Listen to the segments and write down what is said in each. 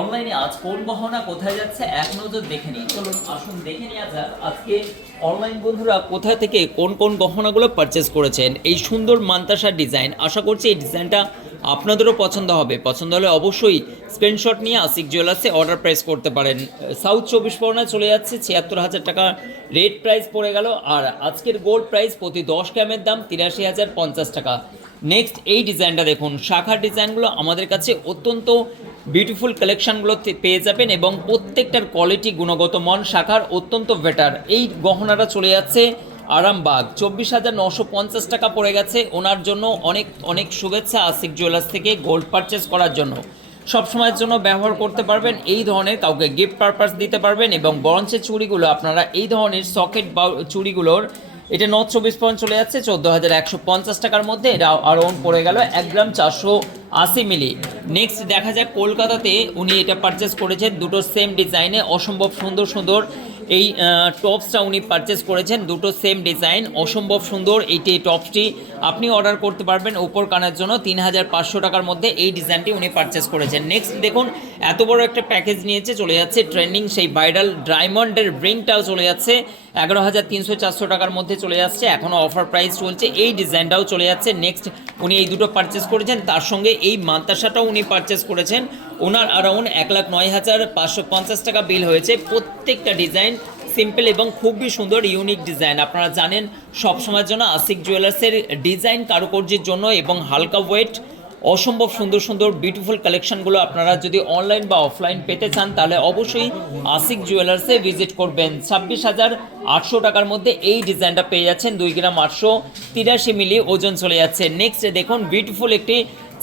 অনলাইনে আজ কোন গহনা কোথায় যাচ্ছে এক নজর দেখে নিই। চলুন আসুন দেখে নেওয়া যাক আজকে অনলাইন বন্ধুরা কোথা থেকে কোন কোন গহনাগুলো পারচেস করেছেন। এই সুন্দর মান্তাসার ডিজাইন, আশা করছি এই ডিজাইনটা আপনাদেরও পছন্দ হবে। পছন্দ হলে অবশ্যই স্ক্রিনশট নিয়ে আশিক জুয়েলার্সে অর্ডার প্রেস করতে পারেন। সাউথ 24 পরগনায় চলে যাচ্ছে ৭৬,০০০ টাকা রেট প্রাইস পড়ে গেল। আর আজকের গোল্ড প্রাইস প্রতি 10 গ্রামের দাম ৮৩,০৫০ টাকা। নেক্সট এই ডিজাইনটা দেখুন, শাখার ডিজাইনগুলো আমাদের কাছে অত্যন্ত বিউটিফুল কালেকশানগুলো পেয়ে যাবেন এবং প্রত্যেকটার কোয়ালিটি গুণগত মান শাখার অত্যন্ত বেটার। এই গহনাটা চলে যাচ্ছে আরামবাগ ২৪,৯৫০ টাকা পড়ে গেছে। ওনার জন্য অনেক অনেক শুভেচ্ছা আশিক জুয়েলার্স থেকে গোল্ড পারচেস করার জন্য। সবসময়ের জন্য ব্যবহার করতে পারবেন, এই ধরনের কাউকে গিফট পারপাস দিতে পারবেন। এবং ব্রঞ্জের চুড়িগুলো আপনারা এই ধরনের সকেট বা চুড়িগুলোর এটা নর্থ ২৪ চলে যাচ্ছে ১৪,১৫০ টাকার মধ্যে। এটা আরাউন্ড পড়ে গেল ১ গ্রাম ৪৮০ মিলি। নেক্সট দেখা যাক কলকাতাতে উনি এটা পারচেস করেছেন দুটো সেম ডিজাইনে, অসম্ভব সুন্দর সুন্দর এই টপসটা উনি পারচেস করেছেন। দুটো সেম ডিজাইন, অসম্ভব সুন্দর এই টপসটি আপনি অর্ডার করতে পারবেন উপর কানের জন্য ৩,৫০০ টাকার মধ্যে। এই ডিজাইনটি উনি পারচেস করেছেন। নেক্সট দেখুন এত বড় একটা প্যাকেজ নিয়েছে, চলে যাচ্ছে ট্রেন্ডিং সেই ভাইরাল ডায়মন্ডের রিংটাও চলে যাচ্ছে ১১,৩০০-৪০০ টাকার মধ্যে চলে যাচ্ছে। এখনও অফার প্রাইস চলছে। এই ডিজাইনটাও চলে যাচ্ছে। নেক্সট উনি এই দুটো পারচেস করেছেন, তার সঙ্গে এই মান্তাসাটাও উনি পারচেস করেছেন। ওনার অ্যারাউন্ড ১,০৯,৫৫০ টাকা বিল হয়েছে। প্রত্যেকটা ডিজাইন সিম্পল এবং খুবই সুন্দর ইউনিক ডিজাইন। আপনারা জানেন সবসময়ের জন্য আশিক জুয়েলার্সের ডিজাইন কারুকার্যের জন্য এবং হালকা ওয়েট অসম্ভব সুন্দর সুন্দর বিউটিফুল কালেকশনগুলো আপনারা যদি অনলাইন বা অফলাইন পেতে চান তাহলে অবশ্যই আশিক জুয়েলার্সে ভিজিট করবেন। ২৬,৮০০ টাকার মধ্যে এই ডিজাইনটা পেয়ে যাচ্ছেন। 2 গ্রাম ৮৮৩ মিলি ওজন চলে যাচ্ছে। নেক্সট দেখুন বিউটিফুল একটি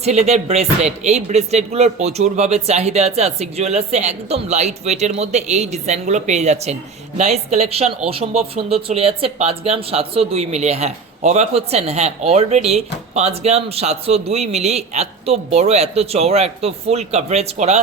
ছেলেদের ব্রেসলেট। এই ব্রেসলেটগুলোর প্রচুরভাবে চাহিদা আছে আশিক জুয়েলার্সে। একদম লাইট ওয়েটের মধ্যে এই ডিজাইনগুলো পেয়ে যাচ্ছেন। নাইস কালেকশন, অসম্ভব সুন্দর চলে যাচ্ছে। 5 গ্রাম 702 মিলি। হ্যাঁ, অবাক হচ্ছেন? হ্যাঁ, অলরেডি 5 গ্রাম 702 মিলি এত বড়, এত চওড়া, এত ফুল কভারেজ করা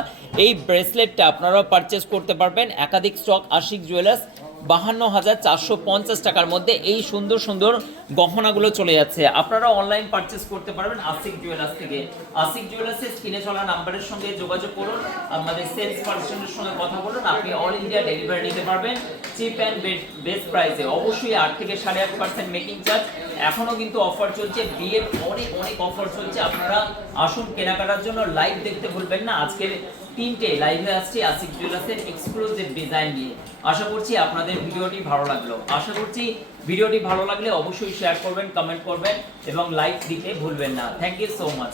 এই ব্রেসলেটটা আপনারাও পারচেস করতে পারবেন। একাধিক স্টক আশিক জুয়েলার্স ৫২,৪৫০ টাকার মধ্যে এই সুন্দর সুন্দর গহনাগুলো চলে যাচ্ছে। আপনারা অনলাইন পারচেস করতে পারবেন আশিক জুয়েলার্স থেকে। আশিক জুয়েলার্সের স্ক্রিনে চলা নাম্বারের সঙ্গে যোগাযোগ করুন, আমাদের সেলস পার্সনের সঙ্গে কথা বলুন। আপনি অল ইন্ডিয়া ডেলিভারি নিতে পারবেন চিপ অ্যান্ড বেস্ট প্রাইসে। অবশ্যই ৮ থেকে ৮.৫% মেকিং চার্জ। এখনও কিন্তু অফার চলছে, বিয়ের অনেক অনেক অফার চলছে। আপনারা আসুন কেনাকাটার জন্য। লাইভ দেখতে ভুলবেন না। আজকের 3টে লাইভে আসছি আশিক জুয়েলার্সের এক্সক্লুসিভ ডিজাইন নিয়ে। আশা করছি আপনাদের ভিডিওটি ভালো লাগলো। আশা করছি ভিডিওটি ভালো লাগলে অবশ্যই শেয়ার করবেন, কমেন্ট করবেন এবং লাইক দিতে ভুলবেন না। Thank you so much.